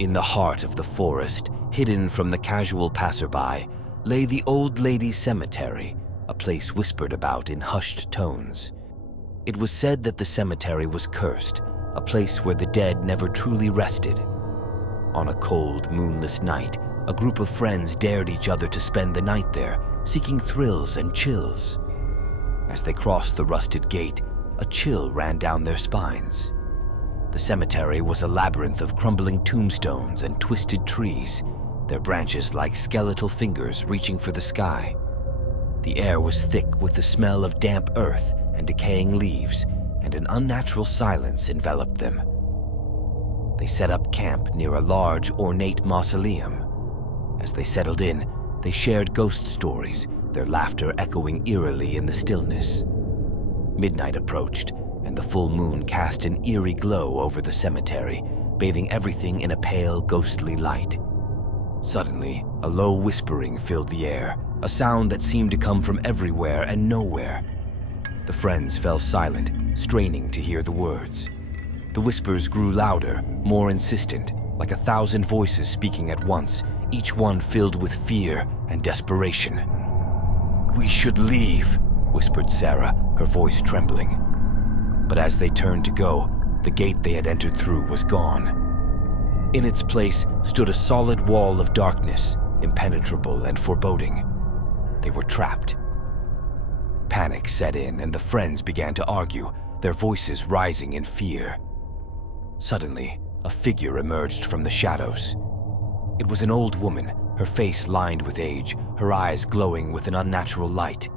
In the heart of the forest, hidden from the casual passerby, lay the Old Lady's Cemetery, a place whispered about in hushed tones. It was said that the cemetery was cursed, a place where the dead never truly rested. On a cold, moonless night, a group of friends dared each other to spend the night there, seeking thrills and chills. As they crossed the rusted gate, a chill ran down their spines. The cemetery was a labyrinth of crumbling tombstones and twisted trees, their branches like skeletal fingers reaching for the sky. The air was thick with the smell of damp earth and decaying leaves, and an unnatural silence enveloped them. They set up camp near a large, ornate mausoleum. As they settled in, they shared ghost stories, their laughter echoing eerily in the stillness. Midnight approached, and the full moon cast an eerie glow over the cemetery, bathing everything in a pale, ghostly light. Suddenly, a low whispering filled the air, a sound that seemed to come from everywhere and nowhere. The friends fell silent, straining to hear the words. The whispers grew louder, more insistent, like 1,000 voices speaking at once, each one filled with fear and desperation. "We should leave," whispered Sarah, her voice trembling. But as they turned to go, the gate they had entered through was gone. In its place stood a solid wall of darkness, impenetrable and foreboding. They were trapped. Panic set in, and the friends began to argue, their voices rising in fear. Suddenly, a figure emerged from the shadows. It was an old woman, her face lined with age, her eyes glowing with an unnatural light.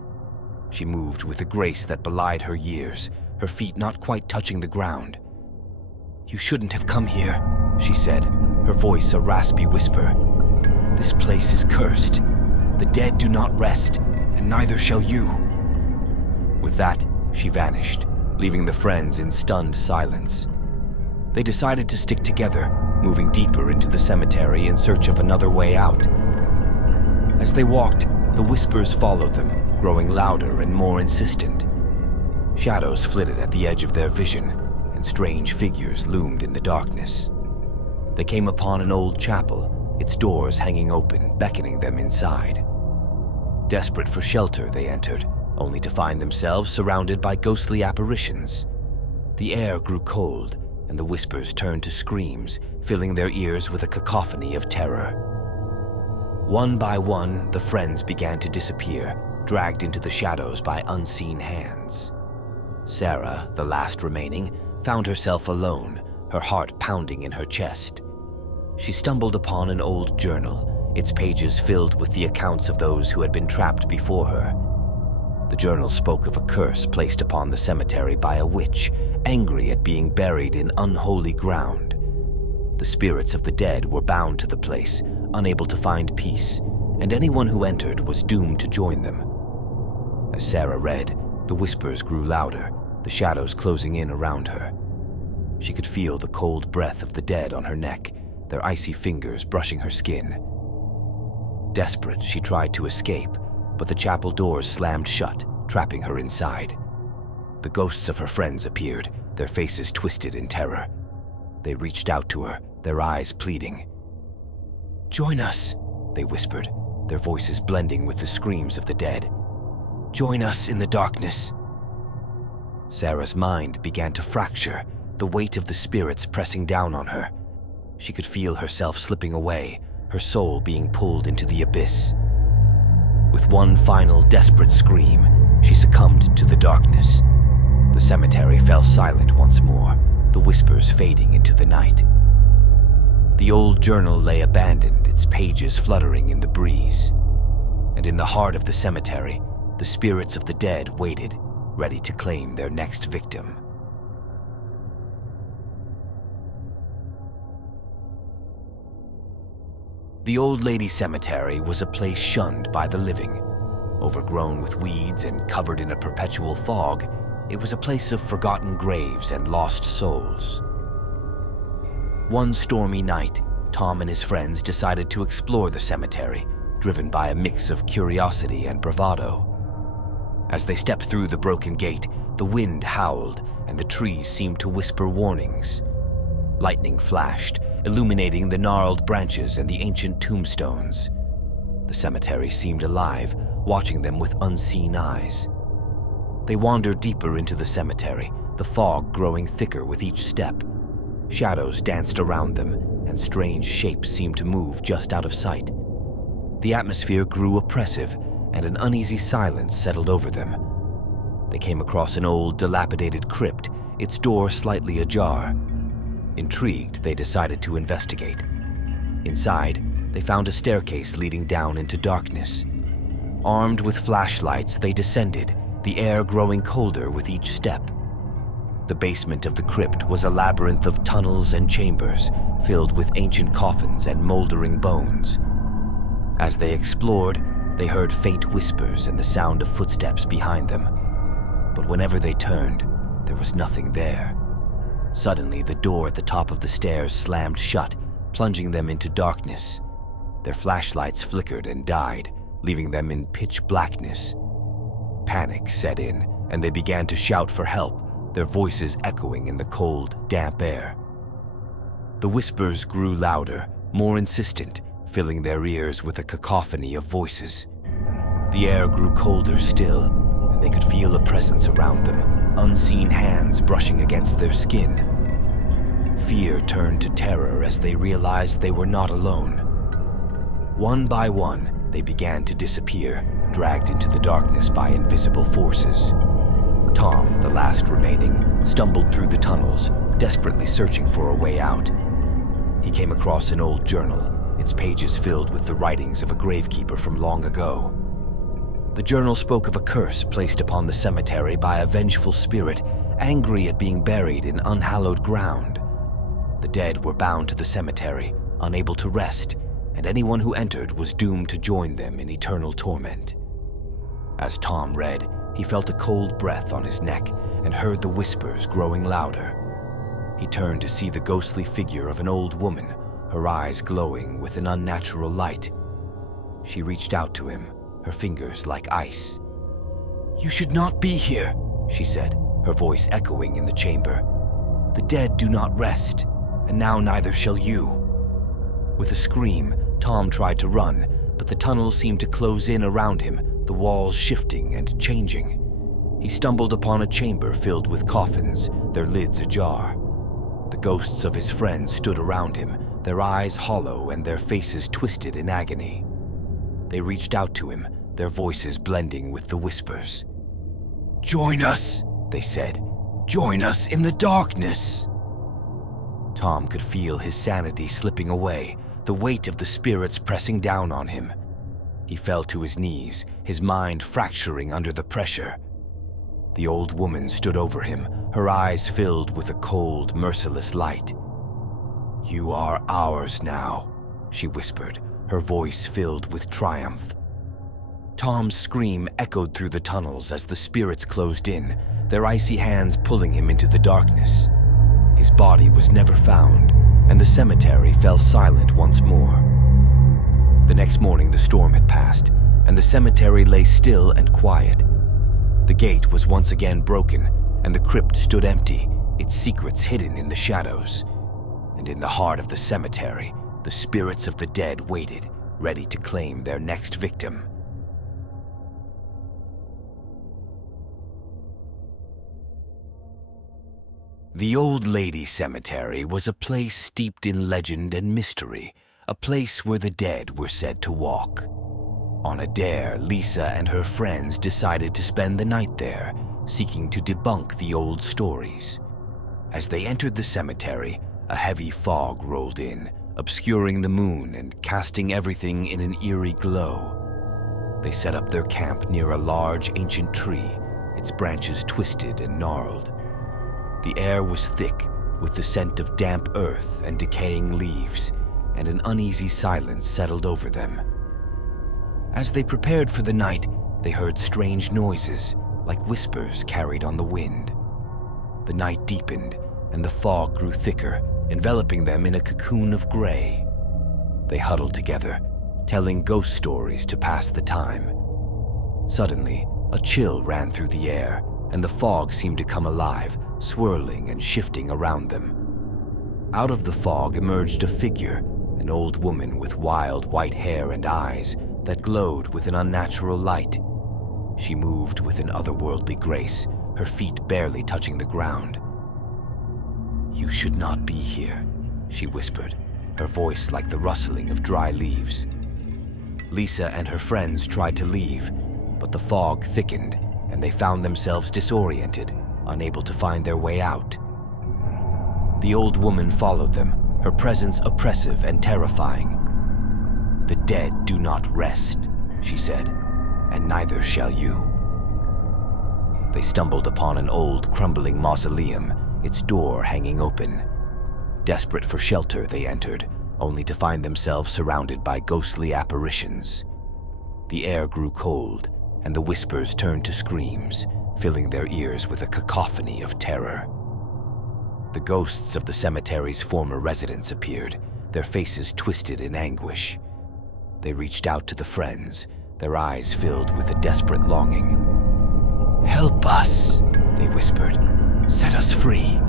She moved with a grace that belied her years, her feet not quite touching the ground. "You shouldn't have come here," she said, her voice a raspy whisper. "This place is cursed. The dead do not rest, and neither shall you." With that, she vanished, leaving the friends in stunned silence. They decided to stick together, moving deeper into the cemetery in search of another way out. As they walked, the whispers followed them, growing louder and more insistent. Shadows flitted at the edge of their vision, and strange figures loomed in the darkness. They came upon an old chapel, its doors hanging open, beckoning them inside. Desperate for shelter, they entered, only to find themselves surrounded by ghostly apparitions. The air grew cold, and the whispers turned to screams, filling their ears with a cacophony of terror. One by one, the friends began to disappear, dragged into the shadows by unseen hands. Sarah, the last remaining, found herself alone, her heart pounding in her chest. She stumbled upon an old journal, its pages filled with the accounts of those who had been trapped before her. The journal spoke of a curse placed upon the cemetery by a witch, angry at being buried in unholy ground. The spirits of the dead were bound to the place, unable to find peace, and anyone who entered was doomed to join them. As Sarah read, the whispers grew louder, the shadows closing in around her. She could feel the cold breath of the dead on her neck, their icy fingers brushing her skin. Desperate, she tried to escape, but the chapel doors slammed shut, trapping her inside. The ghosts of her friends appeared, their faces twisted in terror. They reached out to her, their eyes pleading. "Join us," they whispered, their voices blending with the screams of the dead. "Join us in the darkness." Sarah's mind began to fracture, the weight of the spirits pressing down on her. She could feel herself slipping away, her soul being pulled into the abyss. With one final desperate scream, she succumbed to the darkness. The cemetery fell silent once more, the whispers fading into the night. The old journal lay abandoned, its pages fluttering in the breeze. And in the heart of the cemetery, the spirits of the dead waited, ready to claim their next victim. The Old Lady Cemetery was a place shunned by the living. Overgrown with weeds and covered in a perpetual fog, it was a place of forgotten graves and lost souls. One stormy night, Tom and his friends decided to explore the cemetery, driven by a mix of curiosity and bravado. As they stepped through the broken gate, the wind howled and the trees seemed to whisper warnings. Lightning flashed, illuminating the gnarled branches and the ancient tombstones. The cemetery seemed alive, watching them with unseen eyes. They wandered deeper into the cemetery, the fog growing thicker with each step. Shadows danced around them, and strange shapes seemed to move just out of sight. The atmosphere grew oppressive, and an uneasy silence settled over them. They came across an old, dilapidated crypt, its door slightly ajar. Intrigued, they decided to investigate. Inside, they found a staircase leading down into darkness. Armed with flashlights, they descended, the air growing colder with each step. The basement of the crypt was a labyrinth of tunnels and chambers, filled with ancient coffins and moldering bones. As they explored, they heard faint whispers and the sound of footsteps behind them. But whenever they turned, there was nothing there. Suddenly, the door at the top of the stairs slammed shut, plunging them into darkness. Their flashlights flickered and died, leaving them in pitch blackness. Panic set in, and they began to shout for help, their voices echoing in the cold, damp air. The whispers grew louder, more insistent, filling their ears with a cacophony of voices. The air grew colder still, and they could feel a presence around them, unseen hands brushing against their skin. Fear turned to terror as they realized they were not alone. One by one, they began to disappear, dragged into the darkness by invisible forces. Tom, the last remaining, stumbled through the tunnels, desperately searching for a way out. He came across an old journal, its pages filled with the writings of a gravekeeper from long ago. The journal spoke of a curse placed upon the cemetery by a vengeful spirit, angry at being buried in unhallowed ground. The dead were bound to the cemetery, unable to rest, and anyone who entered was doomed to join them in eternal torment. As Tom read, he felt a cold breath on his neck and heard the whispers growing louder. He turned to see the ghostly figure of an old woman, her eyes glowing with an unnatural light. She reached out to him, her fingers like ice. "You should not be here," she said, her voice echoing in the chamber. "The dead do not rest, and now neither shall you." With a scream, Tom tried to run, but the tunnel seemed to close in around him, the walls shifting and changing. He stumbled upon a chamber filled with coffins, their lids ajar. The ghosts of his friends stood around him, their eyes hollow and their faces twisted in agony. They reached out to him, their voices blending with the whispers. "Join us," they said. "Join us in the darkness." Tom could feel his sanity slipping away, the weight of the spirits pressing down on him. He fell to his knees, his mind fracturing under the pressure. The old woman stood over him, her eyes filled with a cold, merciless light. "You are ours now," she whispered, her voice filled with triumph. Tom's scream echoed through the tunnels as the spirits closed in, their icy hands pulling him into the darkness. His body was never found, and the cemetery fell silent once more. The next morning the storm had passed, and the cemetery lay still and quiet. The gate was once again broken, and the crypt stood empty, its secrets hidden in the shadows. And in the heart of the cemetery, the spirits of the dead waited, ready to claim their next victim. The Old Lady Cemetery was a place steeped in legend and mystery, a place where the dead were said to walk. On a dare, Lisa and her friends decided to spend the night there, seeking to debunk the old stories. As they entered the cemetery, a heavy fog rolled in, obscuring the moon and casting everything in an eerie glow. They set up their camp near a large ancient tree, its branches twisted and gnarled. The air was thick, with the scent of damp earth and decaying leaves, and an uneasy silence settled over them. As they prepared for the night, they heard strange noises, like whispers carried on the wind. The night deepened, and the fog grew thicker, enveloping them in a cocoon of gray. They huddled together, telling ghost stories to pass the time. Suddenly, a chill ran through the air, and the fog seemed to come alive, swirling and shifting around them. Out of the fog emerged a figure, an old woman with wild white hair and eyes that glowed with an unnatural light. She moved with an otherworldly grace, her feet barely touching the ground. "You should not be here," she whispered, her voice like the rustling of dry leaves. Lisa and her friends tried to leave, but the fog thickened and they found themselves disoriented, unable to find their way out. The old woman followed them, her presence oppressive and terrifying. "The dead do not rest," she said, "and neither shall you." They stumbled upon an old, crumbling mausoleum, its door hanging open. Desperate for shelter, they entered, only to find themselves surrounded by ghostly apparitions. The air grew cold, and the whispers turned to screams, filling their ears with a cacophony of terror. The ghosts of the cemetery's former residents appeared, their faces twisted in anguish. They reached out to the friends, their eyes filled with a desperate longing. "Help us," they whispered. "Set us free."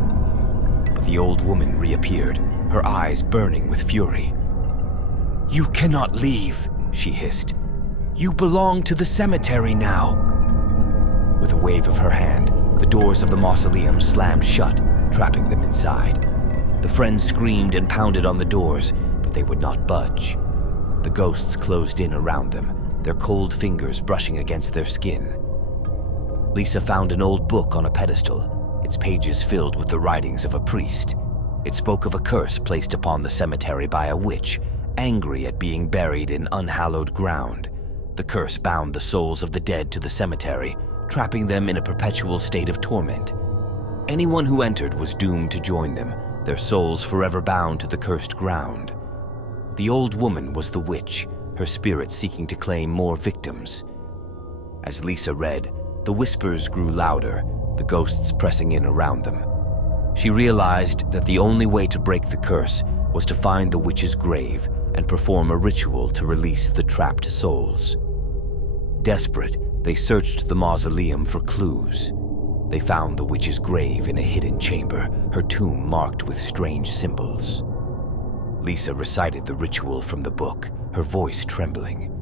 But the old woman reappeared, her eyes burning with fury. "You cannot leave," she hissed. "You belong to the cemetery now." With a wave of her hand, the doors of the mausoleum slammed shut, trapping them inside. The friends screamed and pounded on the doors, but they would not budge. The ghosts closed in around them, their cold fingers brushing against their skin. Lisa found an old book on a pedestal, its pages filled with the writings of a priest. It spoke of a curse placed upon the cemetery by a witch, angry at being buried in unhallowed ground. The curse bound the souls of the dead to the cemetery, trapping them in a perpetual state of torment. Anyone who entered was doomed to join them, their souls forever bound to the cursed ground. The old woman was the witch, her spirit seeking to claim more victims. As Lisa read, the whispers grew louder, the ghosts pressing in around them. She realized that the only way to break the curse was to find the witch's grave and perform a ritual to release the trapped souls. Desperate, they searched the mausoleum for clues. They found the witch's grave in a hidden chamber, her tomb marked with strange symbols. Lisa recited the ritual from the book, her voice trembling.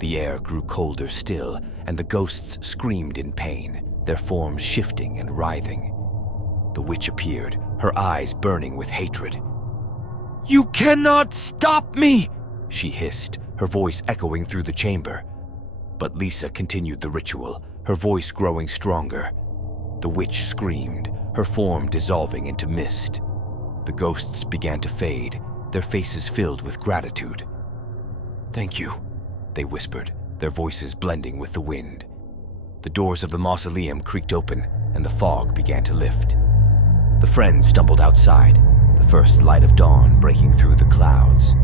The air grew colder still, and the ghosts screamed in pain, their forms shifting and writhing. The witch appeared, her eyes burning with hatred. "You cannot stop me!" she hissed, her voice echoing through the chamber. But Lisa continued the ritual, her voice growing stronger. The witch screamed, her form dissolving into mist. The ghosts began to fade, their faces filled with gratitude. "Thank you," they whispered, their voices blending with the wind. The doors of the mausoleum creaked open, and the fog began to lift. The friends stumbled outside, the first light of dawn breaking through the clouds.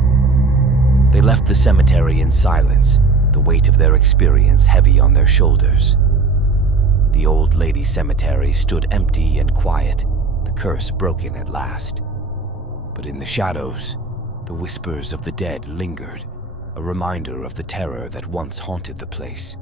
They left the cemetery in silence, the weight of their experience heavy on their shoulders. The old lady cemetery stood empty and quiet, the curse broken at last. But in the shadows, the whispers of the dead lingered, a reminder of the terror that once haunted the place.